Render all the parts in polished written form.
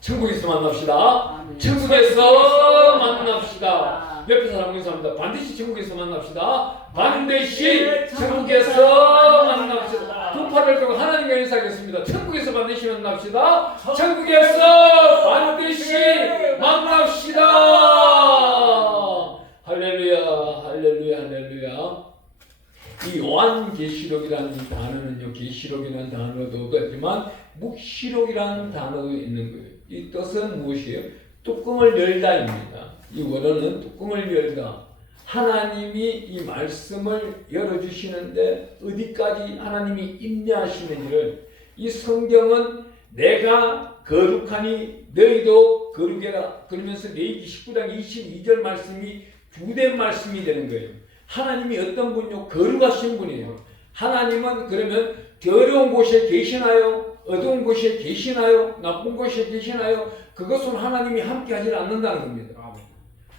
천국에서 만납시다. 아멘. 천국에서 만납시다. 옆에 사람 인사합니다. 반드시 천국에서 만납시다. 반드시 천국에서 만납시다. 두 팔을 들고 하나님과 인사하겠습니다. 천국에서 반드시 만납시다. 천국에서 반드시 만납시다. 할렐루야, 할렐루야, 할렐루야. 이 요한계시록이라는 이 단어는요, 계시록이라는 단어도 없지만 묵시록이라는 단어가 있는 거예요. 이 뜻은 무엇이에요? 뚜껑을 열다입니다. 이 원어는 뚜껑을 열다. 하나님이 이 말씀을 열어주시는데 어디까지 하나님이 임재하시는지를, 이 성경은 내가 거룩하니 너희도 거룩해라 그러면서 레위기 19장 22절 말씀이 주된 말씀이 되는 거예요. 하나님이 어떤 분이요? 거룩하신 분이에요. 하나님은 그러면 더러운 곳에 계시나요? 어두운 곳에 계시나요? 나쁜 곳에 계시나요? 그것은 하나님이 함께 하지 않는다는 겁니다.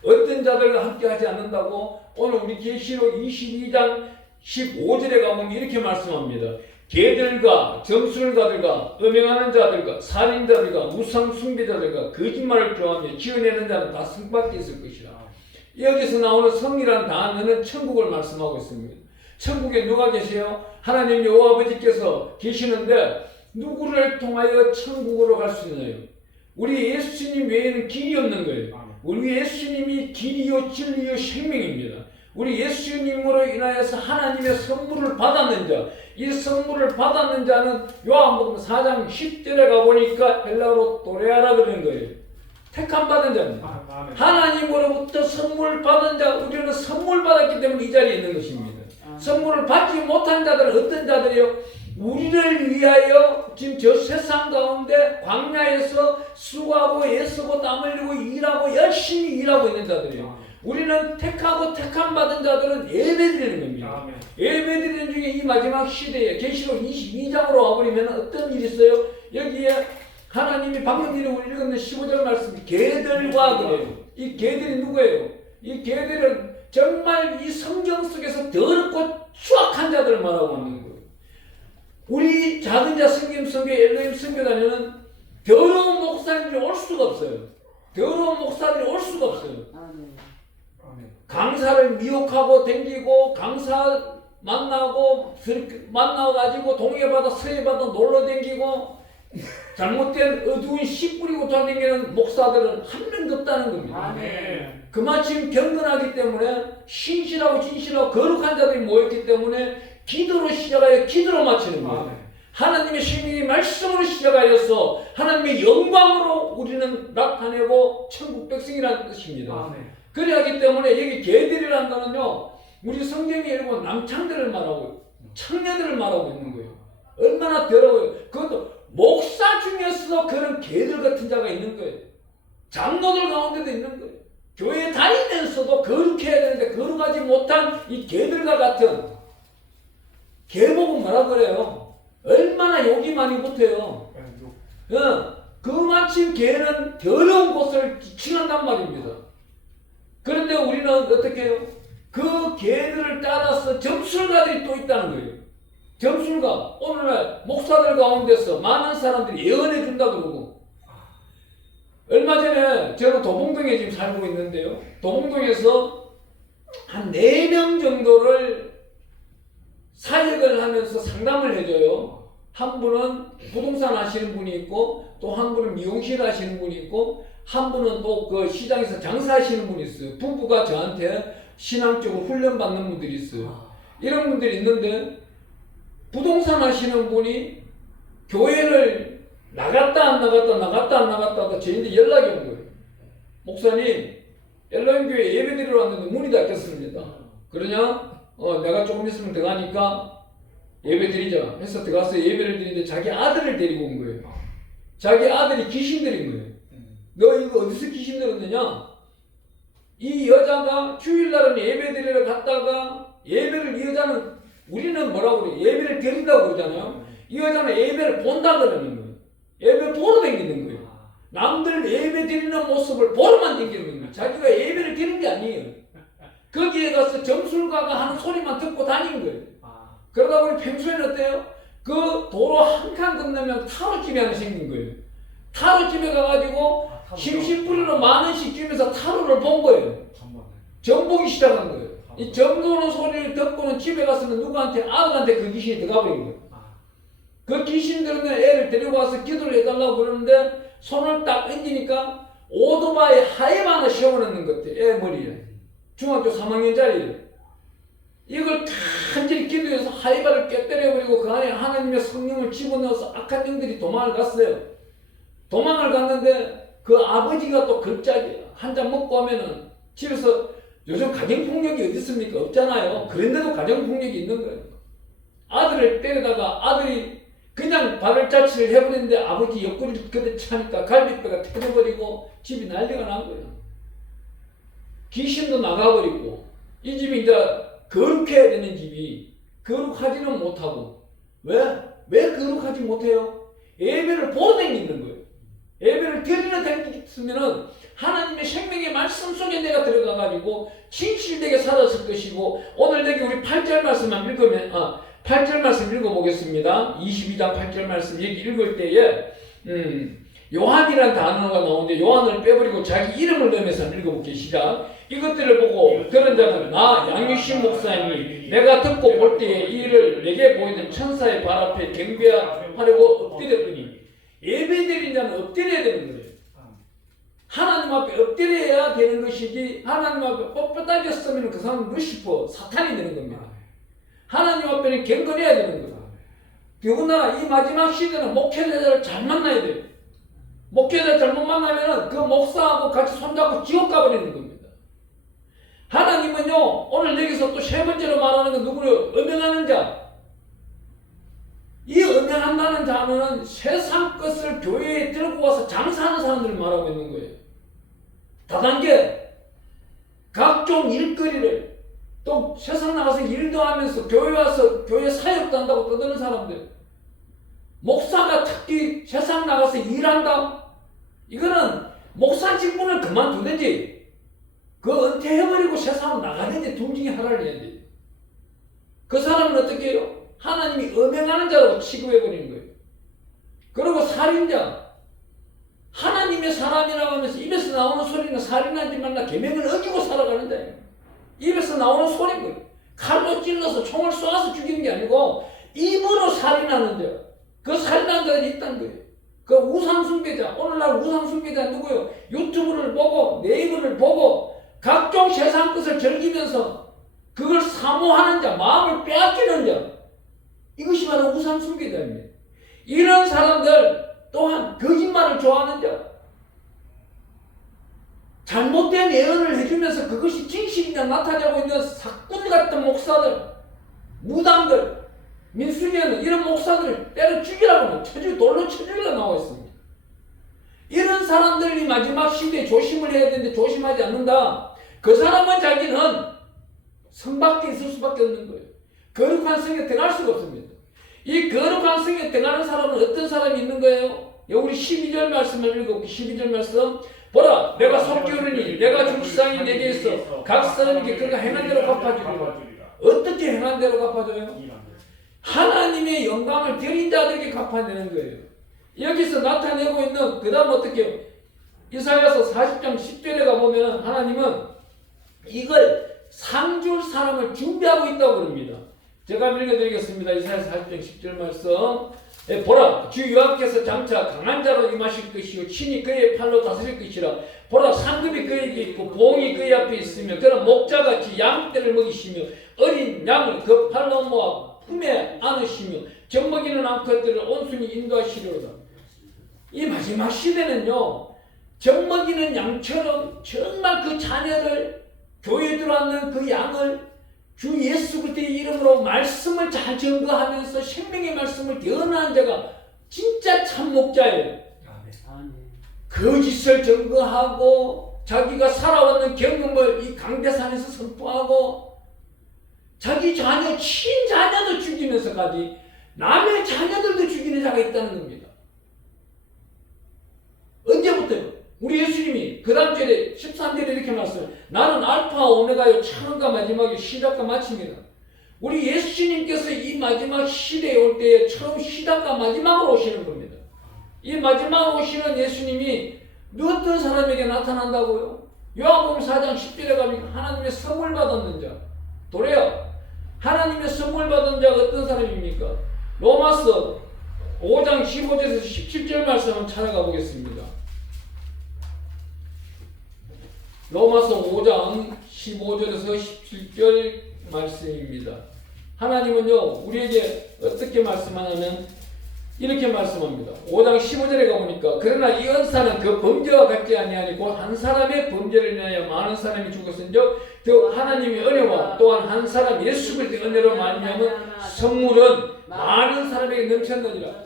어떤 자들과 함께 하지 않는다고 오늘 우리 계시록 22장 15절에 가보면 이렇게 말씀합니다. 개들과 점술가들과 음행하는 자들과 살인자들과 우상 숭배자들과 거짓말을 좋아하며 지어내는 자는 다 성밖에 있을 것이라. 여기서 나오는 성이라는 단어는 천국을 말씀하고 있습니다. 천국에 누가 계세요? 하나님 여호와 아버지께서 계시는데 누구를 통하여 천국으로 갈 수 있나요? 우리 예수님 외에는 길이 없는 거예요. 우리 예수님이 길이요 진리요 생명입니다. 우리 예수님으로 인하여서 하나님의 선물을 받았는 자, 이 선물을 받았는 자는 요한복음 4장 10절에 가보니까 헬라어로 도레아라 그러는 거예요. 택함 받은 자입니다. 하나님으로부터 선물 받은 자, 우리는 선물 받았기 때문에 이 자리에 있는 것입니다. 선물을 받지 못한 자들은 어떤 자들이요? 우리를 위하여 지금 저 세상 가운데 광야에서 수고하고 애쓰고 땀 흘리고 일하고 열심히 일하고 있는 자들이에요. 우리는 택하고 택함 받은 자들은 예배드리는 겁니다. 예배드리는 중에 이 마지막 시대에 계시록 22장으로 와버리면 어떤 일이 있어요? 여기에 하나님이 방금 읽었는 15절 말씀이 개들과 그래요. 이 개들이 누구예요? 이 개들은 정말 이 성경 속에서 더럽고 추악한 자들을 말하고 있는 거예요. 우리 작은 자 성경 선교 엘로힘 선교단에는 더러운 목사님들이 올 수가 없어요. 더러운 목사들이 올 수가 없어요. 강사를 미혹하고 댕기고 강사 만나가지고 동해바다 서해바다 놀러 댕기고 잘못된 어두운 씨 뿌리고 돌아다니는 목사들은 한 명도 없다는 겁니다. 아멘. 그만큼 경건하기 때문에 신실하고 진실하고 거룩한 자들이 모였기 때문에 기도로 시작하여 기도로 마치는 거예요. 하나님의 생명이 말씀으로 시작하여서 하나님의 영광으로 우리는 나타내고 천국 백성이라는 뜻입니다. 그래야하기 때문에 여기 개들이라는 거는요, 우리 성경에 읽으면 남창들을 말하고 청년들을 말하고 있는 거예요. 얼마나 더러워요. 그것도 목사 중에서도 그런 개들 같은 자가 있는 거예요. 장로들 가운데도 있는 거예요. 교회에 다니면서도 거룩해야 되는데 거룩하지 못한 이 개들과 같은, 개복은 뭐라 그래요? 얼마나 욕이 많이 붙어요. 그마침 개는 더러운 곳을 칭한단 말입니다. 그런데 우리는 어떻게 해요? 그 개들을 따라서 점술가들이 또 있다는 거예요. 점술가, 오늘날 목사들 가운데서 많은 사람들이 예언해 준다 그러고, 얼마 전에 저는 도봉동에 지금 살고 있는데요. 도봉동에서 한 4명 정도를 사역을 하면서 상담을 해줘요. 한 분은 부동산 하시는 분이 있고, 또 한 분은 미용실 하시는 분이 있고, 한 분은 또 그 시장에서 장사하시는 분이 있어요. 부부가 저한테 신앙적으로 훈련받는 분들이 있어요. 이런 분들이 있는데, 부동산 하시는 분이 교회를 나갔다 안 나갔다 하다 저희한테 연락이 온 거예요. 목사님, 엘로힘 교회 예배드리러 왔는데 문이 닫혔습니다. 그러냐? 내가 조금 있으면 들어가니까 예배 드리자 해서 들어가서 예배를 드리는데 자기 아들을 데리고 온 거예요. 자기 아들이 귀신 들인 거예요. 너 이거 어디서 귀신 들었느냐? 이 여자가 주일날은 예배 드리러 갔다가 예배를, 이 여자는, 우리는 뭐라고 그래요? 예배를 드린다고 그러잖아요. 이 여자는 예배를 본다 그러는 거예요. 예배 보러 다니는 거예요. 남들 예배 드리는 모습을 보러만 다니는 거예요. 자기가 예배를 드리는 게 아니에요. 거기에 가서 점술가가 하는 소리만 듣고 다닌 거예요. 그러다 보니 평소에는 어때요? 그 도로 한 칸 건너면 타로집이 하나 생긴 거예요. 타로집에 가가지고 심심풀이로 만 원씩 주면서 타로를 본 거예요. 점보기 시작한 거예요. 이 점보는 소리를 듣고는 집에 가서는 누구한테 아들한테 그 귀신이 들어가버린 거예요. 그 귀신들은 애를 데리고 와서 기도를 해달라고 그러는데 손을 딱 얹으니까 오토바이 하이바 하나 씌워놓는 것 같아. 애 머리에. 중학교 3학년짜리. 이걸 간절히 기도해서 하이바를 깨뜨려버리고 그 안에 하나님의 성령을 집어넣어서 악한 영들이 도망을 갔어요. 도망을 갔는데 그 아버지가 또 갑자기 한 잔 먹고 하면은 집에서 요즘 가정폭력이 어디 있습니까? 없잖아요. 그런데도 가정폭력이 있는 거예요. 아들을 때리다가 아들이 그냥 발자취를 해버리는데 아버지 옆구리를 그대 차니까 갈비뼈가 터져버리고 집이 난리가 난 거예요. 귀신도 나가버리고 이 집이 이제 거룩해야 되는 집이 거룩하지는 못하고 왜 거룩하지 못해요? 예배를 보러 다니는 거예요. 예배를 드리러 다니면은 하나님의 생명의 말씀 속에 내가 들어가가지고 진실되게 살았을 것이고 오늘 내게 우리 8절 말씀만 읽으면 8절 말씀 읽어보겠습니다. 22장 8절 말씀 여기 읽을 때에 요한이라는 단어가 나오는데 요한을 빼버리고 자기 이름을 넣으면서 읽어볼게요. 시작. 이것들을 보고 그런 자는 나 양유신 목사님이 내가 듣고 볼 때에 이 일을 내게 보이는 천사의 발 앞에 경배하려고 엎드렸더니 예배드린 자는 엎드려야 되는 거예요. 하나님 앞에 엎드려야 되는 것이지 하나님 앞에 뻣뻣하게 그 사람은 루시퍼 사탄이 되는 겁니다. 하나님 앞에는 경건해야 되는 거예요. 더군다나 이 마지막 시대는 목회자를 잘 만나야 돼요. 목회자 잘못 만나면 그 목사하고 같이 손잡고 지옥 가버리는 겁니다. 하나님은요 오늘 여기서 또 세 번째로 말하는 건 누구를 음행하는 자. 이 음행한다는 자는 세상 것을 교회에 들고 와서 장사하는 사람들을 말하고 있는 거예요. 다단계 각종 일거리를 또 세상 나가서 일도 하면서 교회 와서 교회 사역도 한다고 떠드는 사람들. 목사가 특히 세상 나가서 일한다. 이거는 목사 직분을 그만두든지 그 은퇴해버리고 세상으로 나가든지 둘 중에 하나를 해야 돼요. 그 사람은 어떻게 해요? 하나님이 음행하는 자라고 취급해버리는 거예요. 그리고 살인자. 하나님의 사람이라고 하면서 입에서 나오는 소리는 살인하지 말라 계명을 어기고 살아가는 자예요. 입에서 나오는 소리인 거예요. 칼로 찔러서 총을 쏘아서 죽이는 게 아니고 입으로 살인하는 자. 그 살인하는 자들이 있다는 거예요. 그 우상숭배자. 오늘날 우상숭배자 누구예요? 유튜브를 보고 네이버를 보고 각종 세상 것을 즐기면서 그걸 사모하는 자, 마음을 빼앗기는 자. 이것이 바로 우상숭배자입니다. 이런 사람들 또한 거짓말을 좋아하는 자. 잘못된 예언을 해주면서 그것이 진실이냐 나타내고 있는 사꾼 같은 목사들, 무당들, 민수기에는 이런 목사들을 때려 죽이라고 돌로 쳐주려 나와 있습니다. 이런 사람들이 마지막 시대에 조심을 해야 되는데 조심하지 않는다. 그 사람은 자기는 성 밖에 있을 수밖에 없는 거예요. 거룩한 성에 들어갈 수가 없습니다. 이 거룩한 성에 들어가는 사람은 어떤 사람이 있는 거예요? 우리 12절 말씀을 읽어볼게요. 12절 말씀. 보라, 내가 속기오르니 내가 줄 상이 내게 있어 각 사람에게 그가 행한 대로 갚아주리라. 어떻게 행한 대로 갚아줘요? 하나님의 영광을 드린 자들에게 갚아내는 거예요. 여기서 나타내고 있는 그 다음 어떻게 해요? 이사야서 40장 10절에 가보면 하나님은 이걸 상 줄 사람을 준비하고 있다고 그럽니다. 제가 읽어드리겠습니다. 이사야서 40장 10절 말씀. 보라, 주 여호와께서 장차 강한 자로 임하실 것이요 친히 그의 팔로 다스릴 것이라. 보라, 상급이 그에게 있고 보응이 그의 앞에 있으며 그는 목자같이 양떼를 먹이시며 어린 양을 그 팔로 모아 품에 안으시며 젖먹이는 암컷들을 온순히 인도하시리로다. 이 마지막 시대는요 젖먹이는 양처럼 정말 그 자녀를 교회에 들어왔는 그 양을 주 예수 그리스도의 이름으로 말씀을 잘 증거하면서 생명의 말씀을 연하는 자가 진짜 참 목자예요. 거짓을 증거하고 자기가 살아왔는 경험을 이 강대산에서 선포하고 자기 자녀, 친자녀도 죽이면서까지 남의 자녀들도 죽이는 자가 있다는 겁니다. 언제부터요? 우리 예수님이 그 다음 절에 13절에 이렇게 말씀해요. 나는 알파와 오메가요 처음과 마지막이 시작과 마침이다. 우리 예수님께서 이 마지막 시대에 올 때에 처음 시작과 마지막으로 오시는 겁니다. 이 마지막 오시는 예수님이 어떤 사람에게 나타난다고요? 요한복음 4장 10절에 가면 하나님의 선물 받았는 자. 도래요. 하나님의 선물 받은 자가 어떤 사람입니까? 로마서 5장 15절에서 17절 말씀 한번 찾아가 보겠습니다. 로마서 5장 15절에서 17절 말씀입니다. 하나님은요 우리에게 어떻게 말씀하냐면 이렇게 말씀합니다. 5장 15절에 가보니까 그러나 이 은사는 그 범죄와 같지 아니하니 곧 한 사람의 범죄를 인하여 많은 사람이 죽었은즉 또 하나님의 은혜와 또한 한 사람 예수 그리스도의 은혜로 말미암은 선물은 많은 사람에게 넘쳤느니라.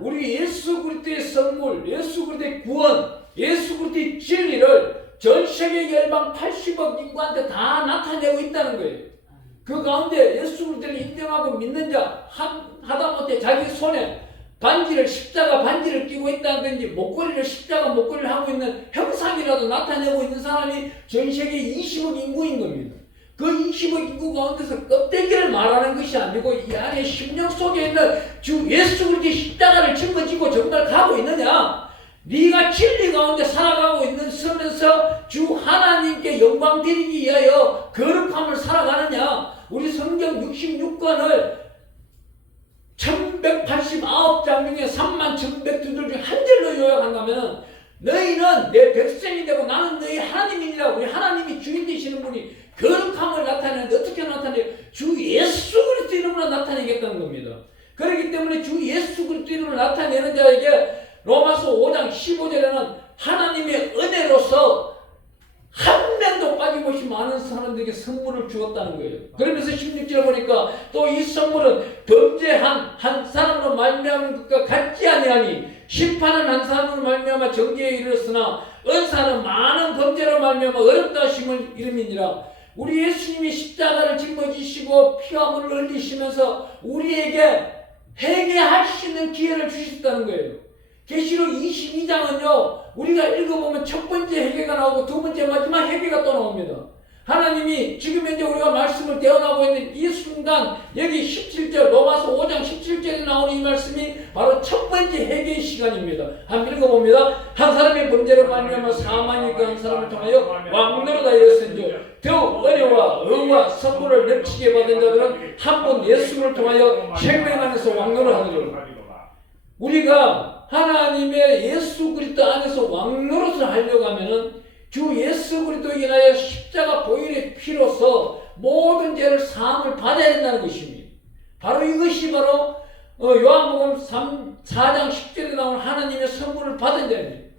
우리 예수 그리스도의 선물, 예수 그리스도의 구원, 예수 그리스도의 진리를 전 세계 열방 80억 인구한테 다 나타내고 있다는 거예요. 그 가운데 예수 그리스도를 인정하고 믿는 자 하다못해 자기 손에 십자가 반지를 끼고 있다든지 목걸이를 십자가 목걸이를 하고 있는 형상이라도 나타내고 있는 사람이 전 세계 20억 인구인 겁니다. 그 20억 인구 가운데서 껍데기를 말하는 것이 아니고 이 안에 심령 속에 있는 주 예수 그리스도의 십자가를 짊어지고 정말 가고 있느냐? 네가 진리 가운데 살아가고 있으면서 주 하나님께 영광 드리기 위하여 거룩함을 살아가느냐? 우리 성경 66권을 1189장 중에 31,100줄 중에 한 절로 요약한다면 너희는 내 백성이 되고 나는 너희 하나님이니라. 우리 하나님이 주인 되시는 분이 거룩함을 나타내는데 어떻게 나타내요? 주 예수 그리스도 이름으로 나타내겠다는 겁니다. 그렇기 때문에 주 예수 그리스도 이름으로 나타내는 자에게 로마서 5장 15절에는 하나님의 은혜로서 한 명도 빠짐없이 많은 사람들에게 선물을 주었다는 거예요. 그러면서 16절에 보니까 또 이 선물은 범죄한 한 사람으로 말미암은 것과 같지 아니하니 심판은 한 사람으로 말미암아 정죄에 이르렀으나 은사는 많은 범죄로 말미암아 어렵다 하심을 이름이니라. 우리 예수님이 십자가를 짊어지시고 피와 물을 흘리시면서 우리에게 회개할 수 있는 기회를 주셨다는 거예요. 계시록 22장은요 우리가 읽어보면 첫 번째 회개가 나오고 두 번째 마지막 회개가 또 나옵니다. 하나님이 지금 현재 우리가 말씀을 대언하고 있는 이 순간 여기 17절 로마서 5장 17절에 나오는 이 말씀이 바로 첫 번째 회개의 시간입니다. 한번 읽어봅니다. 한 사람의 범죄로 말미암아 사망이 그 한 사람을 통하여 왕노로 다이었은즉 더욱 은혜와 의와 선물을 넘치게 받은 자들은 한 번 예수를 통하여 생명 안에서 왕노를 하느니라. 우리가 하나님의 예수 그리스도 안에서 왕노릇을 하려고 하면은 주 예수 그리스도에 인하여 십자가 보혈의 피로서 모든 죄를 사함을 받아야 된다는 것입니다. 바로 이것이 바로 요한복음 4장 10절에 나오는 하나님의 선물을 받은 자입니다.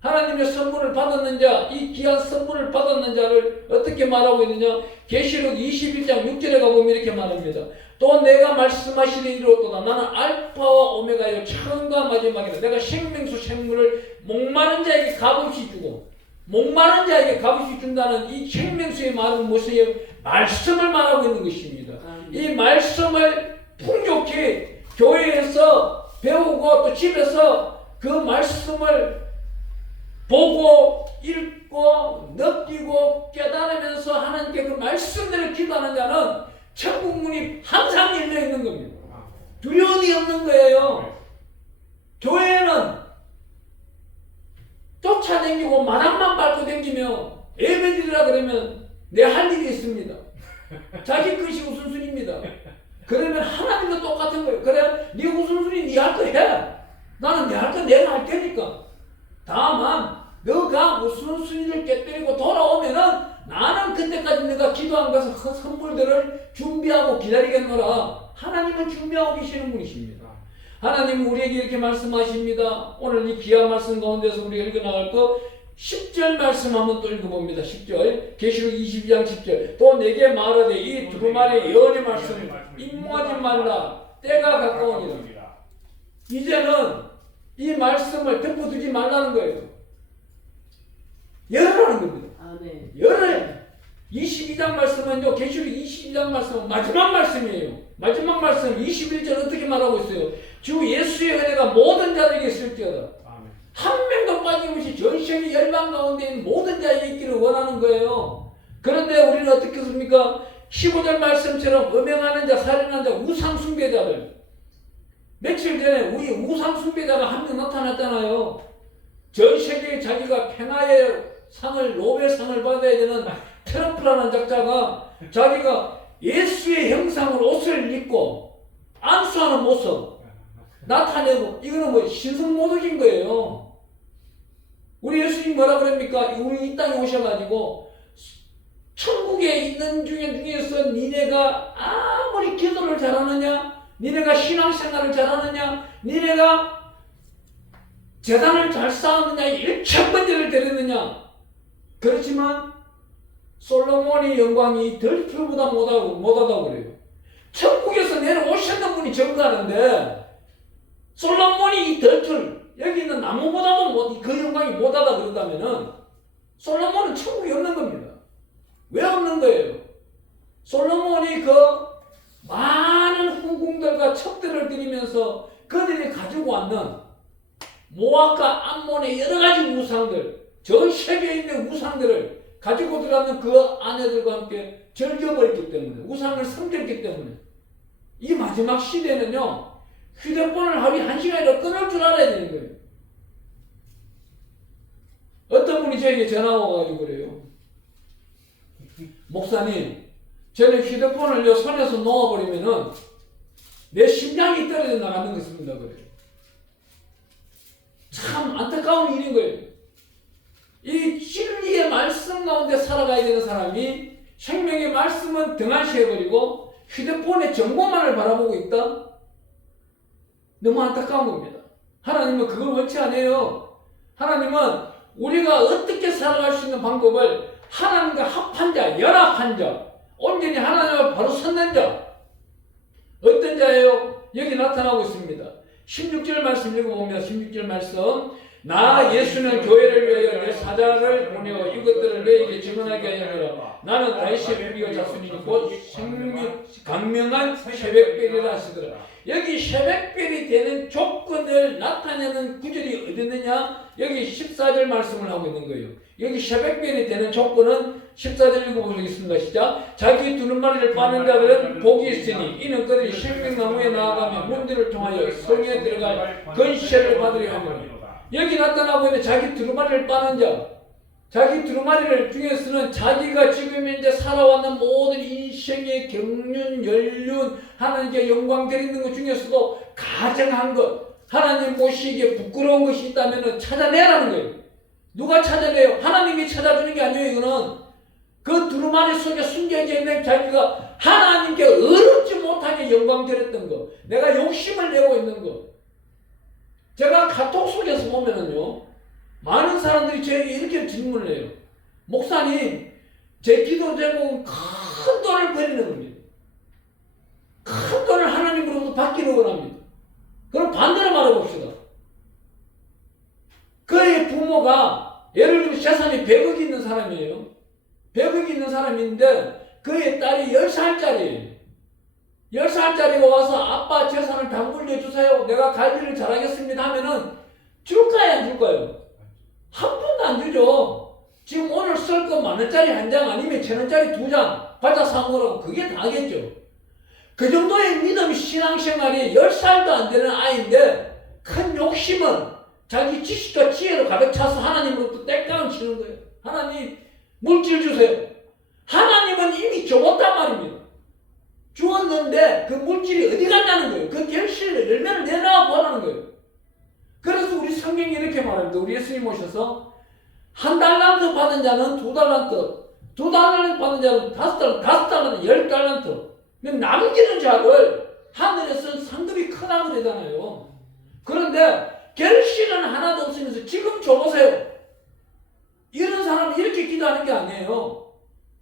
하나님의 선물을 받았는 자, 이 귀한 선물을 받았는 자를 어떻게 말하고 있느냐? 계시록 21장 6절에 가보면 이렇게 말합니다. 또 내가 말씀하시니 이르렀도다. 나는 알파와 오메가요 처음과 마지막이다. 내가 생명수 생물을 목마른 자에게 값없이 주고 목마른 자에게 값없이 준다는 이 생명수의 말은 무엇이에요? 말씀을 말하고 있는 것입니다. 이 말씀을 풍족히 교회에서 배우고 또 집에서 그 말씀을 보고 읽고 느끼고 깨달으면서 하나님께 그 말씀대로 기도하는 자는 천국 문이 항상 열려 있는 겁니다. 두려움이 없는 거예요. 교회는 쫓아다니고 마당만 밟고 다니며 예배드리라 그러면 내 할 일이 있습니다. 자기 것이 우선순위입니다. 그러면 하나님도 똑같은 거예요. 그래, 네 우선순위 네 할 거 해. 나는 내 할 거 내가 할 테니까. 다만 너가 우선순위를 깨뜨리고 돌아오면은 나는 그때까지 내가 기도한 것은 그 선물들을 준비하고 기다리겠노라. 하나님은 준비하고 계시는 분이십니다. 하나님은 우리에게 이렇게 말씀하십니다. 오늘 이 귀한 말씀 가운데서 우리가 읽어나갈 거 10절 말씀 한번 또 읽어봅니다. 10절 계시록 22장 10절 또 내게 말하되 이 두루마리의 예언의 말씀 임무하지 말라. 때가 가까우니라. 이제는 이 말씀을 덮어두지 말라는 거예요. 열으라는 겁니다. 열어요. 22장 말씀은요, 계시록 22장 말씀은 마지막 말씀이에요. 마지막 말씀 21절 어떻게 말하고 있어요? 주 예수의 은혜가 모든 자들에게 있을지어다. 한 명도 빠짐없이 전 세계 열방 가운데 있는 모든 자에게 있기를 원하는 거예요. 그런데 우리는 어떻게 했습니까? 15절 말씀처럼 음행하는 자, 살인하는 자, 우상 숭배자들 며칠 전에 우리 우상 숭배자가 한 명 나타났잖아요. 전 세계에 자기가 평화의 상을, 노벨상을 받아야 되는 트럼프라는 작자가 자기가 예수의 형상으로 옷을 입고 안수하는 모습 나타내고, 이거는 뭐 신성모독인 거예요. 우리 예수님 뭐라 그럽니까? 우리 이 땅에 오셔가지고 천국에 있는 중에서 니네가 아무리 기도를 잘하느냐, 니네가 신앙생활을 잘하느냐, 니네가 재단을 잘 쌓았느냐, 1,000번째를 드렸느냐, 그렇지만 솔로몬의 영광이 덜표보다 못하다고 그래요. 천국에서 내려오셨는 분이 증거하는데 솔로몬이 이 덜틀, 여기 있는 나무보다도 그 영광이 못하다 그런다면은 솔로몬은 천국이 없는 겁니다. 왜 없는 거예요? 솔로몬이 그 많은 후궁들과 첩들을 들이면서 그들이 가지고 왔는 모압과 암몬의 여러 가지 우상들, 전 세계에 있는 우상들을 가지고 들어가는 그 아내들과 함께 절겨버렸기 때문에, 우상을 섬겼기 때문에, 이 마지막 시대는요, 휴대폰을 하루에 1시간이라도 끊을 줄 알아야 되는 거예요. 어떤 분이 저에게 전화 와가지고 그래요. 목사님, 저는 휴대폰을 손에서 놓아버리면은 내 심장이 떨어져 나가는 것입니다. 그래요. 참 안타까운 일인 거예요. 이 진리의 말씀 가운데 살아가야 되는 사람이 생명의 말씀은 등한시해버리고 휴대폰의 정보만을 바라보고 있다? 너무 안타까운 겁니다. 하나님은 그걸 원치 않아요. 하나님은 우리가 어떻게 살아갈 수 있는 방법을 하나님과 합한 자, 연합한 자, 온전히 하나님과 바로 섰는 자, 어떤 자예요? 여기 나타나고 있습니다. 16절 말씀 읽어보면 16절 말씀, 나 예수는 교회를 위하여 내 사자를 보내어 이것들을 너에게 증언하게 하여라. 나는 다윗의 뿌리와 자손이니 곧 강명한 새벽별이라 하시더라. 여기 새벽별이 되는 조건을 나타내는 구절이 어디 있느냐? 여기 14절 말씀을 하고 있는 거예요. 여기 새벽별이 되는 조건은 14절 읽어보겠습니다. 시작. 자기 두루마리를 빠는 자들은 복이 있으니 이는 그들이 생명나무에 나아가며 문들을 통하여 성에 들어갈 건시를 받으려 하노라. 여기 나타나고 있는 자기 두루마리를 빠는 자, 자기 두루마리를 중에서는 자기가 지금 현재 살아왔는 모든 인생의 경륜, 연륜, 하나님께 영광 드리는 것 중에서도 가정한 것, 하나님 보시기에 부끄러운 것이 있다면 찾아내라는 거예요. 누가 찾아내요? 하나님이 찾아주는 게 아니에요. 이거는 그 두루마리 속에 숨겨져 있는 자기가 하나님께 어렵지 못하게 영광 드렸던 것, 내가 욕심을 내고 있는 것. 제가 카톡 속에서 보면은요, 많은 사람들이 저에게 이렇게 질문을 해요. 목사님, 제 기도 제목은 큰 돈을 버리는 겁니다. 큰 돈을 하나님으로부터 받기를 원합니다. 그럼 반대로 말해봅시다. 그의 부모가 예를 들면 재산이 100억이 있는 사람이에요. 100억이 있는 사람인데 그의 딸이 10살짜리예요. 10살짜리가 와서 아빠 재산을 다 물려주세요. 내가 관리를 잘하겠습니다 하면은 줄까요, 안 줄까요? 한 푼도 안 주죠. 지금 오늘 쓸 거 10,000원짜리 한 장 아니면 1,000원짜리 2장 과자 사 먹으라고 그게 다겠죠. 그 정도의 믿음 신앙생활이 10살도 안 되는 아이인데 큰 욕심은 자기 지식과 지혜로 가득 차서 하나님으로부터 땡깡을 치는 거예요. 하나님 물질 주세요. 하나님은 이미 줘봤단 말입니다. 주었는데 그 물질이 어디 갔냐는 거예요. 그 결실을 열매를 내놔 보라는 거예요. 그래서 우리 성경이 이렇게 말합니다. 우리 예수님 오셔서 1달란트 받은 자는 2달란트, 2달란트 받은 자는 5달란트, 5달란트, 10달란트. 남기는 자를 하늘에서 상급이 크다고 그러잖아요. 그런데 결실은 하나도 없으면서 지금 줘보세요. 이런 사람은 이렇게 기도하는 게 아니에요.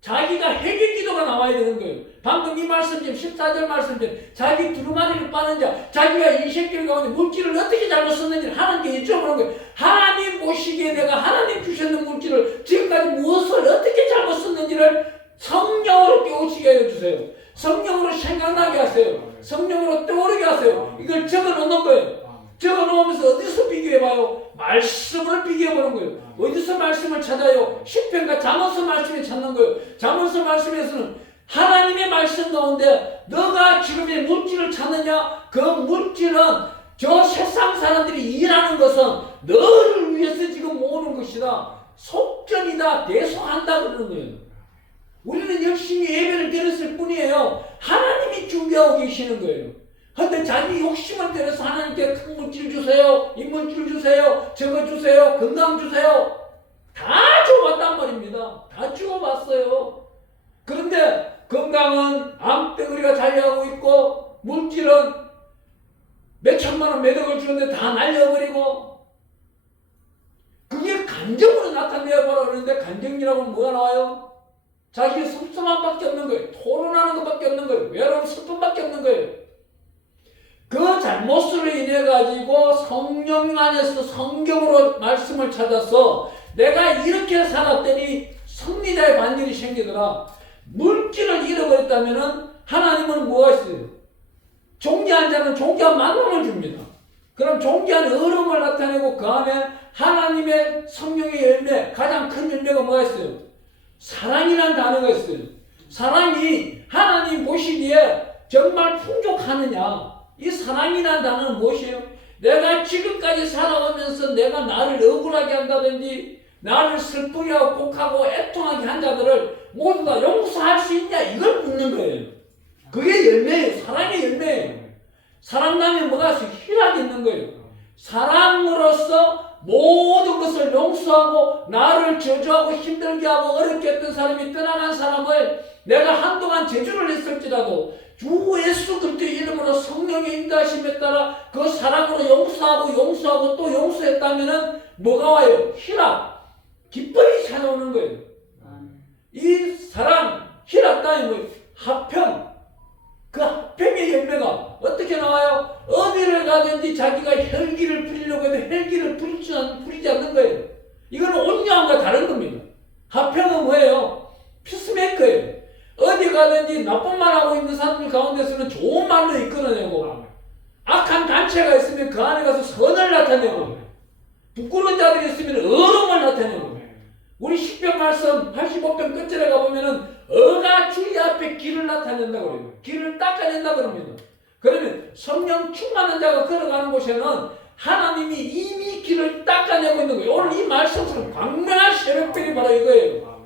자기가 회개 기도가 나와야 되는 거예요. 방금 이 말씀처럼 14절 말씀처럼 자기 두루마리를 빠는 자, 자기가 인생길 가운데 물질을 어떻게 잘못 썼는지 하나님께 여쭤보는 거예요. 하나님 보시기에 내가 하나님 주셨는 물질을 지금까지 무엇을 어떻게 잘못 썼는지를 성령으로 깨우치게 해주세요. 성령으로 생각나게 하세요. 성령으로 떠오르게 하세요. 이걸 적어놓는 거예요. 적어놓으면서 어디서 비교해봐요? 말씀을 비교해보는 거예요. 어디서 말씀을 찾아요? 시편과 잠언서 말씀을 찾는 거예요. 잠언서 말씀에서는 하나님의 말씀 가운데 너가 지금의 물질을 찾느냐? 그 물질은 저 세상 사람들이 일하는 것은 너를 위해서 지금 모으는 것이다. 속전이다. 대속한다 그러는 거예요. 우리는 열심히 예배를 드렸을 뿐이에요. 하나님이 준비하고 계시는 거예요. 근데 자기 욕심을 때려서 하나님께 큰 물질 주세요. 인물질 주세요. 저거 주세요. 건강 주세요. 다 줘봤단 말입니다. 다 주어봤어요. 그런데 건강은 암덩어리가 자리하고 있고 물질은 몇 천만 원 매덕을 주는데 다 날려버리고 그게 감정으로 나타내어보라 그러는데 감정이라고 뭐가 나와요? 자기 섭섭함밖에 없는 거예요. 토론하는 것밖에 없는 거예요. 외로움 슬픔밖에 없는 거예요. 그 잘못으로 인해 가지고 성령 안에서 성경으로 말씀을 찾아서 내가 이렇게 살았더니 승리자의 반열이 생기더라. 물질을 잃어버렸다면은 하나님은 뭐가 있어요? 존귀한 자는 존귀한 만남을 줍니다. 그럼 존귀한 얼음을 나타내고 그 안에 하나님의 성령의 열매, 가장 큰 열매가 뭐가 있어요? 사랑이라는 단어가 있어요. 사랑이 하나님 보시기에 정말 풍족하느냐? 이 사랑이라는 단어는 무엇이에요? 내가 지금까지 살아오면서 내가 나를 억울하게 한다든지 나를 슬프게 하고 곡하고 애통하게 한 자들을 모두 다 용서할 수 있냐? 이걸 묻는 거예요. 그게 열매예요. 사랑의 열매예요. 사랑하면 뭐가 있어요? 희락이 있는 거예요. 사랑으로서 모든 것을 용서하고 나를 저주하고 힘들게 하고 어렵게 했던 사람이 떠나간 사람을 내가 한동안 제주를 했을지라도 주 예수 그리스도의 이름으로 성령의 인도하심에 따라 그 사랑으로 용서하고 또 용서했다면은 뭐가 와요? 희락, 기쁨이 찾아오는 거예요. 이 사랑, 희락 따위 뭐 화평, 그 화평의 열매가 어떻게 나와요? 어디를 가든지 자기가 혈기를 부리려고 해도 혈기를 부리지 않는 거예요. 이거는 온유함과 다른 겁니다. 화평은 뭐예요? 피스메이커예요. 어디 가든지 나쁜 말 하고 있는 사람들 가운데서는 좋은 말로 이끌어내고 악한 단체가 있으면 그 안에 가서 선을 나타내고 부끄러운 자들이 있으면 어려움을 나타내고 우리 시편 말씀 85편 끝절에 가보면은 어가 주의 앞에 길을 나타낸다고 그래요. 길을 닦아낸다고 그럽니다. 그러면 성령 충만한 자가 걸어가는 곳에는 하나님이 이미 길을 닦아내고 있는 거예요. 오늘 이 말씀처럼 광명한 새벽별이 바로 이거예요.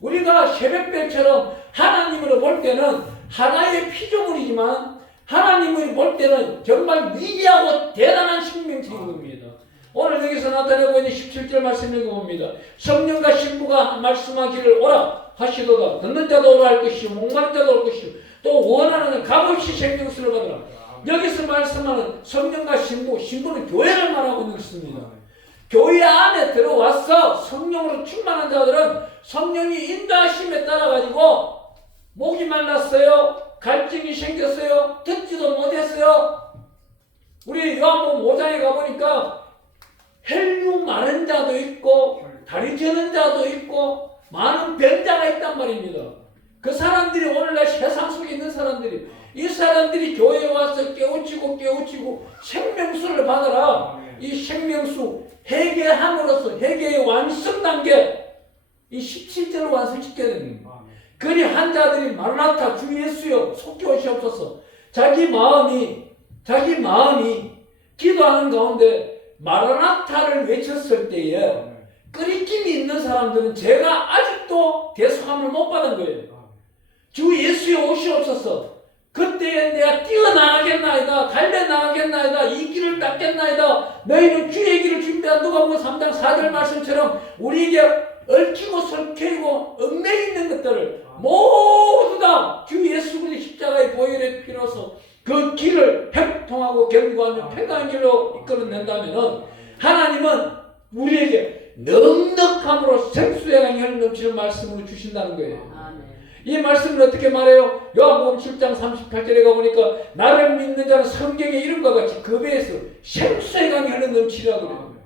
우리가 새벽별처럼 하나님으로 볼 때는 하나의 피조물이지만 하나님을 볼 때는 정말 위대하고 대단한 생명체인 겁니다. 오늘 여기서 나타내고 있는 17절 말씀 읽어봅니다. 성령과 신부가 말씀하기를 오라 하시도다. 듣는 자도 오라 할 것이요 목마른 자도 올 것이요 또 원하는 값없이 생명수를 받으라. 여기서 말씀하는 성령과 신부는 교회를 말하고 있는 것입니다. 교회 안에 들어와서 성령으로 충만한 자들은 성령이 인도하심에 따라 가지고 목이 말랐어요. 갈증이 생겼어요. 듣지도 못했어요. 우리 요한복음 5장에 가보니까 혈류 마른 자도 있고 다리 저는 자도 있고 많은 병자가 있단 말입니다. 그 사람들이 오늘날 세상 속에 있는 사람들이 이 사람들이 교회에 와서 깨우치고 생명수를 받아라. 이 생명수 회개함으로써 회개의 완성 단계 이 17절로 완성시켜야 됩니다. 그리 한 자들이 마라나타 주 예수여 속히 오시옵소서. 자기 마음이 기도하는 가운데 마라나타를 외쳤을 때에 끓이김이 있는 사람들은 제가 아직도 대속함을 못 받은 거예요. 주 예수여 오시옵소서. 그때에 내가 뛰어나가겠나이다. 달려나가겠나이다. 이 길을 닦겠나이다. 너희는 주의 길을 준비한 누가복음 3장 4절 말씀처럼 우리에게 얽히고 설켜이고 얽매여 있는 것들을 모두 다 주 예수 그리스도의 십자가의 보혈의 피로서 그 길을 형통하고 견고하며 평안한 길로 이끌어낸다면 하나님은 우리에게 넉넉함으로 생수의 강을 넘치는 말씀으로 주신다는 거예요. 이 말씀을 어떻게 말해요? 요한복음 7장 38절에 가보니까 나를 믿는 자는 성경의 이름과 같이 그 배에서 생수의 강이 흘러 넘치리라고 그래요.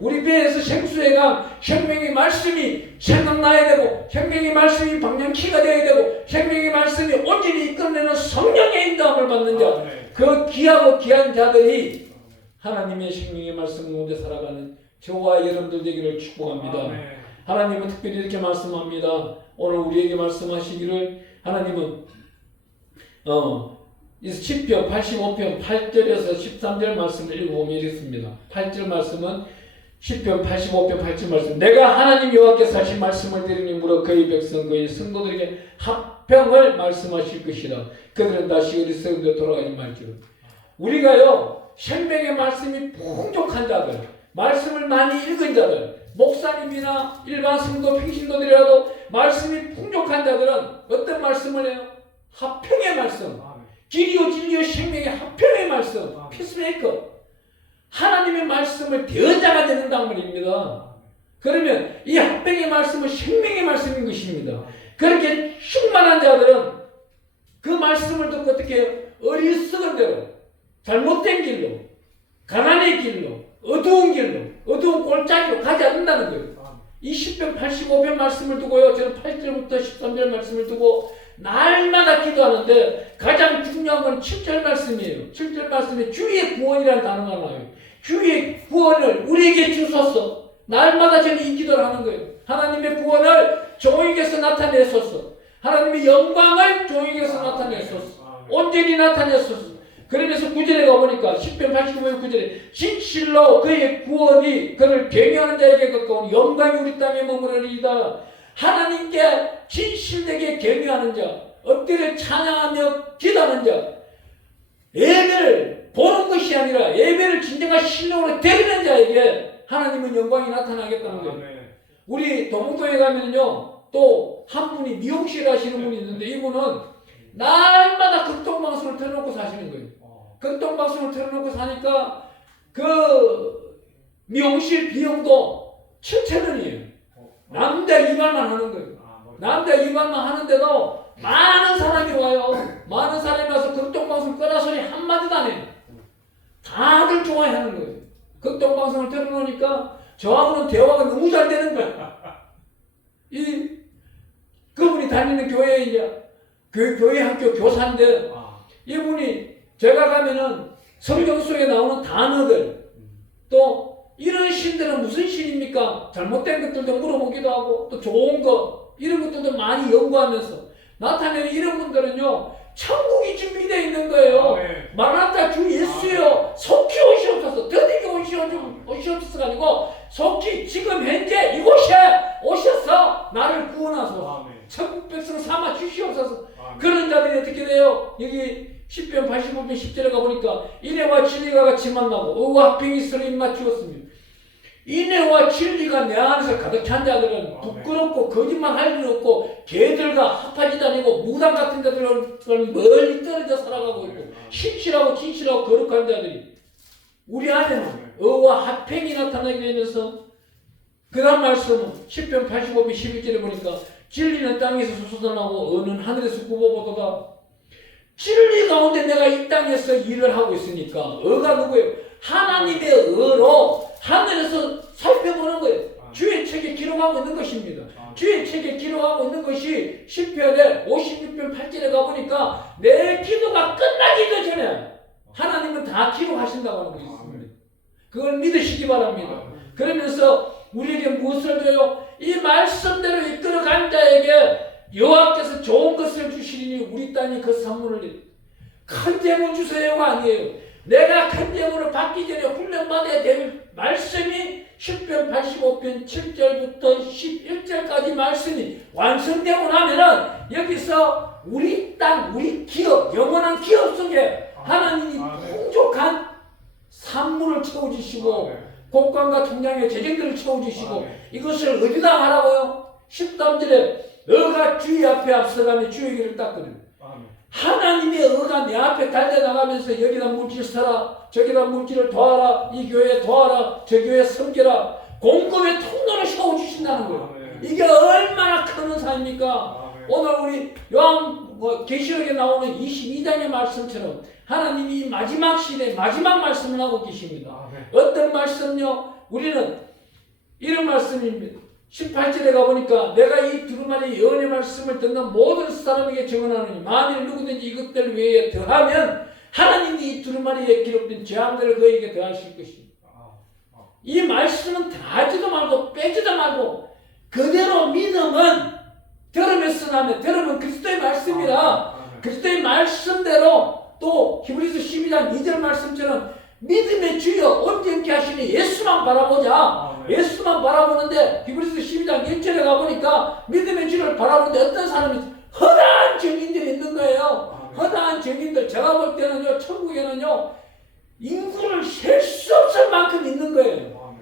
우리 배에서 생수의 강, 생명의 말씀이 생각나야 되고 생명의 말씀이 방향키가 되어야 되고 생명의 말씀이 온전히 이끌어내는 성령의 인도함을 받는 자, 그 귀하고 귀한 자들이 하나님의 생명의 말씀 가운데 살아가는 저와 여러분들 되기를 축복합니다. 하나님은 특별히 이렇게 말씀합니다. 오늘 우리에게 말씀하시기를 하나님은 이 시편 85편 8절에서 13절 말씀을 읽어보면 이렇습니다. 8절 말씀은 시편 85편 8절 말씀. 내가 하나님 여호와께서 하신 말씀을 들으니 물어 그의 백성 그의 성도들에게 합평을 말씀하실 것이라. 그들은 다시 어리석은데 돌아가지 말지로. 우리가요 생명의 말씀이 풍족한 자들, 말씀을 많이 읽은 자들, 목사님이나 일반 성도 평신도들이라도 말씀이 풍족한 자들은 어떤 말씀을 해요? 합평의 말씀, 길이요 진리요 생명의 합평의 말씀, 피스메이커. 하나님의 말씀을 대언자가 되는단 말입니다. 그러면 이 합평의 말씀은 생명의 말씀인 것입니다. 그렇게 충만한 자들은 그 말씀을 듣고 어떻게 해요? 어리석은 대로, 잘못된 길로, 가난의 길로, 어두운 길로, 어두운 골짜기로 가지 않는다는 거예요. 이 시편 85편 말씀을 두고요, 저는 8절부터 13절 말씀을 두고 날마다 기도하는데 가장 중요한 건 7절 말씀이에요. 7절 말씀에 주의 구원이라는 단어가 나와요. 주의 구원을 우리에게 주소서. 날마다 저는 이 기도를 하는 거예요. 하나님의 구원을 종에게서 나타내소서. 하나님의 영광을 종에게서 나타내소서. 온전히 나타내소서. 그러면서 9절에 가보니까 10편 85편 9절에 진실로 그의 구원이 그를 경외하는 자에게 가까운 영광이 우리 땅에 머무르리이다. 하나님께 진실되게 경외하는 자, 엎드려 찬양하며 기도하는 자, 예배를 보는 것이 아니라 예배를 진정한 신령으로 드리는 자에게 하나님은 영광이 나타나겠다는 거예요. 우리 도봉동에 가면요 또 한 분이 미용실 하시는 분이 있는데 이분은 날마다 극동방송을 틀어놓고 사시는 거예요. 극동방송을 틀어놓고 사니까 그 미용실 비용도 7,000원이에요. 남자 이발만 하는 거예요. 남자 이발만 하는데도 많은 사람이 와요. 많은 사람이 와서 극동방송 끄라 소리 한마디도 안 해요. 다들 좋아하는 거예요. 극동방송을 틀어놓으니까 저하고는 대화가 너무 잘 되는 거예요. 그분이 다니는 교회에 이제 교회 학교 교사인데 이분이 제가 가면은 성경 속에 나오는 단어들 또 이런 신들은 무슨 신입니까? 잘못된 것들도 물어보기도 하고 또 좋은 거 이런 것들도 많이 연구하면서 나타내는 이런 분들은요 천국이 준비되어 있는 거예요. 마라나타 주 예수여 속히 오시옵소서. 더디게 오시옵소서가 아니고 속히 지금 현재 이곳에 오셔서 나를 구원하소서. 천국 백성 삼아 주시옵소서. 그런 자들이 어떻게 돼요? 여기 10편 85편 10절에 가보니까 인애와 진리가 같이 만나고 의와 합평이 서로 입맞추었으며 인애와 진리가 내 안에서 가득 찬 자들은 부끄럽고 거짓말할 일 없고 개들과 합하지 다니고 무당 같은 자들은 멀리 떨어져 살아가고 있고 신실하고 진실하고 거룩한 자들이 우리 안에는 의와 합평이 나타나게 되면서 그 다음 말씀은 10편 85편 11절에 보니까 진리는 땅에서 솟아나고 의는 하늘에서 굽어보도다. 진리 가운데 내가 이 땅에서 일을 하고 있으니까 의가 누구예요? 하나님의 의로 하늘에서 살펴보는 거예요. 주의 책에 기록하고 있는 것입니다. 주의 책에 기록하고 있는 것이 10편에 56편 8절에 가보니까 내 기도가 끝나기도 전에 하나님은 다 기록하신다고 하는 것이 있습니다. 그걸 믿으시기 바랍니다. 그러면서 우리에게 무엇을 줘요? 이 말씀대로 이끌어간 자에게 여호와께서 좋은 것을 주시리니 우리 땅이 그 산물을 큰 재물 주세요가 아니에요. 내가 큰 재물을 받기 전에 훈련받아야 될 말씀이 10편 85편 7절부터 11절까지 말씀이 완성되고 나면은 여기서 우리 땅, 우리 기업, 영원한 기업 속에 하나님이 풍족한 산물을 채워주시고 곡간과 통장의 재정들을 채워주시고 이것을 어디다 하라고요? 13절에 너가 주의 앞에 앞서가며 주의 길을 닦으리라. 하나님의 의가 내 앞에 달려나가면서 여기다 물질 사라, 저기다 물질을 도와라, 이 교회에 도와라, 저 교회에 섬겨라, 공급의 통로를 세워주신다는 거예요. 이게 얼마나 큰 은사입니까? 오늘 우리 계시록에 나오는 22장의 말씀처럼 하나님이 마지막 시대 마지막 말씀을 하고 계십니다. 어떤 말씀요? 우리는 이런 말씀입니다. 18절에 가보니까 내가 이 두루마리 예언의 말씀을 듣는 모든 사람에게 증언하노니 만일 누구든지 이것들 외에 더하면 하나님이 이 두루마리에 기록된 재앙들을 그에게 더하실 것입니다. 이 말씀은 더하지도 말고 빼지도 말고 그대로 믿음은 들으면 쓰나면 들으면 그리스도의 말씀이라 그리스도의 말씀대로 또 히브리서 12장 2절 말씀처럼 믿음의 주여 온전케 하시니 예수만 바라보자. 예수만 바라보는데 히브리서 12장 1절에 가보니까 믿음의 주를 바라보는데 어떤 사람이 허다한 증인들이 있는 거예요. 허다한 증인들. 제가 볼 때는요, 천국에는요, 인구를 셀 수 없을 만큼 있는 거예요.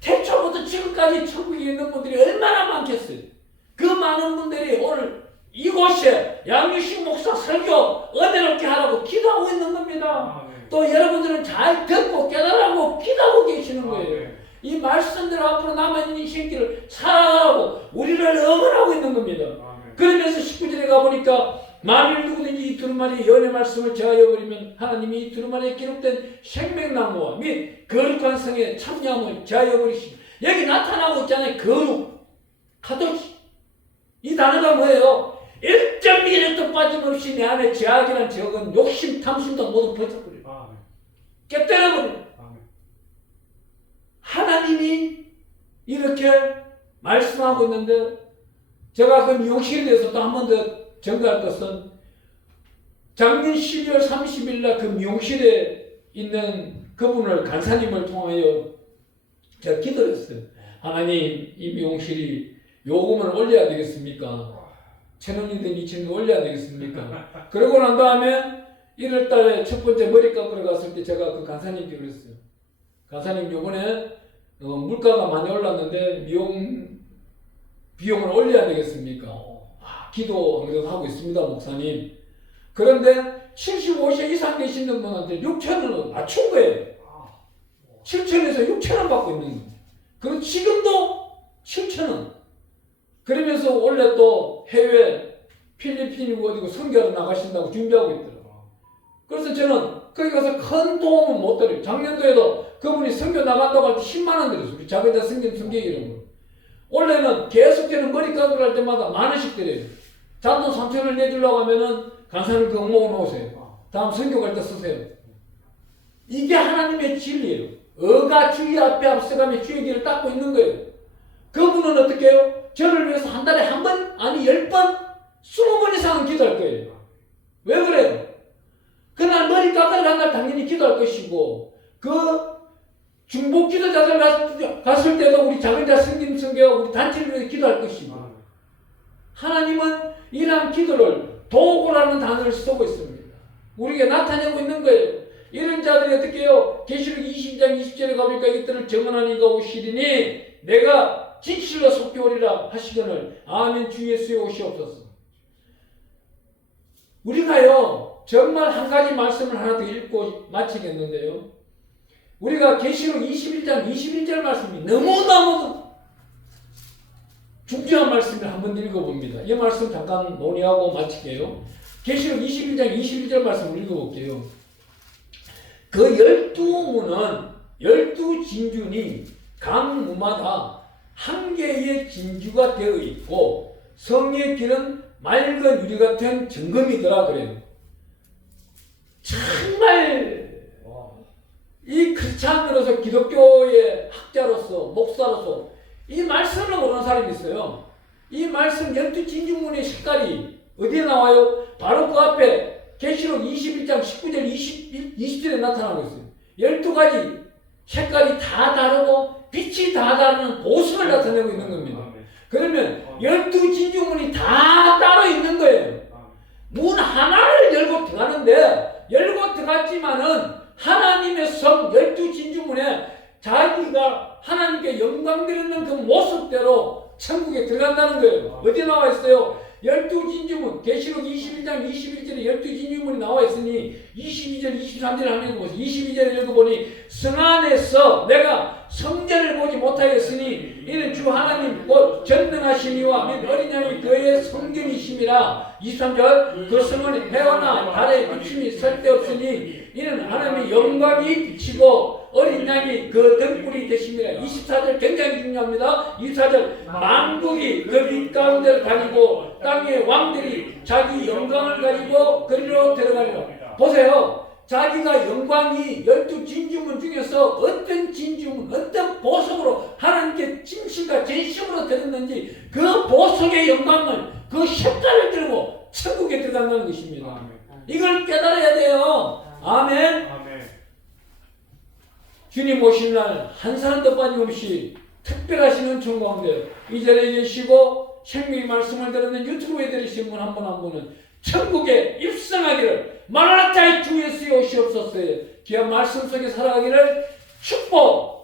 태초부터 지금까지 천국에 있는 분들이 얼마나 많겠어요. 그 많은 분들이 오늘 이곳에 양유식 목사 설교 은혜롭게 하라고 기도하고 있는 겁니다. 또 여러분들은 잘 듣고 깨달으라고 기도하고 계시는 거예요. 이 말씀대로 앞으로 남아있는 인생길을 살아가라고 우리를 응원하고 있는 겁니다. 그러면서 19절에 가보니까 만일 누구든지 이 두루마리 연의 말씀을 제하여버리면 하나님이 이 두루마리에 기록된 생명나무와 및 거룩한 성에 참여함을 제하여버리시니, 여기 나타나고 있잖아요. 거룩, 카도시. 이 단어가 뭐예요? 1.1도 빠짐없이 내 안에 제약이란 적은 욕심, 탐심도 모두 벗어버려요. 깨뜨려버려요. 하나님이 이렇게 말씀하고 있는데, 제가 그 미용실에 대해서 또 한 번 더 전가할 것은, 작년 12월 30일 날 그 미용실에 있는 그분을, 간사님을 통하여 제가 기도를 했어요. 하나님, 이 미용실이 요금을 올려야 되겠습니까? 1,000원이든 2,000원 올려야 되겠습니까? 그러고 난 다음에 1월 달에 첫 번째 머리 깎으러 갔을 때 제가 그 간사님께 그랬어요. 간사님, 요번에 물가가 많이 올랐는데 비용을 올려야 되겠습니까? 기도 항상 하고 있습니다, 목사님. 그런데 75세 이상 계시는 분한테 6,000원을 낮춘 거예요. 7,000원에서 6,000원 받고 있는 거예요. 그리고 지금도 7,000원. 그러면서 원래 또 해외 필리핀이고 어디고 선교하러 나가신다고 준비하고 있더라고요. 그래서 저는 거기 가서 큰 도움은 못 드려요. 작년도에도 그분이 선교 나간다고 할 때 10만 원 드렸어요. 우리 자기자 성경 이름으로. 원래는 계속해서 머리 깎으러 할 때마다 10,000원씩 드려요. 잔돈 3,000원을 내주려고 하면은 간사님 그거 모아놓으세요. 다음 선교 갈 때 쓰세요. 이게 하나님의 진리예요. 어가 주의 앞에 앞서가며 주의 길을 닦고 있는 거예요. 그분은 어떻게 해요? 저를 위해서 한 달에 한 번, 아니 10번, 20번 이상은 기도할 거예요. 왜 그래요? 그날 머리 깎으러 간 날 당연히 기도할 것이고, 그 중복 기도자들 갔을 때도 우리 작은 자 성김 성교와 우리 단체를 위해서 기도할 것이고, 하나님은 이러한 기도를 도구라는 단어를 쓰고 있습니다. 우리에게 나타내고 있는 거예요. 이런 자들이 어떻게 해요? 계시록 22장 20절에 가보니까 이것들을 정언하는 이가 오시리니 내가 진실로 속히 오리라 하시거늘 아멘. 주 예수의 오시옵소서. 우리가요 정말 한 가지 말씀을 하나 더 읽고 마치겠는데요, 우리가 계시록 21장 21절 말씀이 너무너무 중요한 말씀을 한번 읽어봅니다. 이 말씀 잠깐 논의하고 마칠게요. 계시록 21장 21절 말씀을 읽어볼게요. 그 12문은 12진주니 각 무마다 한 개의 진주가 되어 있고 성의 길은 맑은 유리 같은 정금이더라 그래요. 정말 이 크리스찬으로서 기독교의 학자로서 목사로서 이 말씀을 모르는 사람이 있어요. 이 말씀 12진주문의 색깔이 어디에 나와요? 바로 그 앞에 계시록 21장 19절 20절에 나타나고 있어요. 12가지 색깔이 다 다르고 빛이 다 다른 보석을 나타내고 있는 겁니다. 그러면 12진주문이 다 따로 있는 거예요. 문 하나를 열고 들어가는데, 열고 들어갔지만은 하나님의 성 12진주문에 자기가 하나님께 영광 드리는 그 모습대로 천국에 들어간다는 거예요. 어디 나와 있어요? 12진주문, 계시록 21장 21절에 12진주문이 나와 있으니 22절 23절 하면 보세요. 22절을 읽어보니 성 안에서 내가 성전을 보지 못하였으니 이는 주 하나님 곧 전능하시니와 및 어린 양이 그의 성전이심이라. 23절 그 성은 해와나 달의 비춤이 쓸데없으니 이는 하나님의 영광이 비치고 어린 양이 그 등불이 되심이라. 24절 굉장히 중요합니다. 24절 만국이 그 빛 가운데를 다니고 땅의 왕들이 자기 영광을 가지고 그리로 들어가리라. 보세요. 자기가 영광이 12진주문 중에서 어떤 진주문, 어떤 보석으로 하나님께 진심과 진심으로 드렸는지 그 보석의 영광을, 그 색깔을 들고 천국에 들어간다는 것입니다. 아멘. 이걸 깨달아야 돼요. 아멘. 아멘. 주님 오시는 날 한 사람도 빠짐없이 특별하신 은총 가운데 이 자리에 계시고 생명의 말씀을 들었는 유튜브에 들으신 분 한 분 한 분은 천국에 입성하기를 마라나타의 주 예수의 오시옵소서 귀한 말씀 속에 살아가기를 축복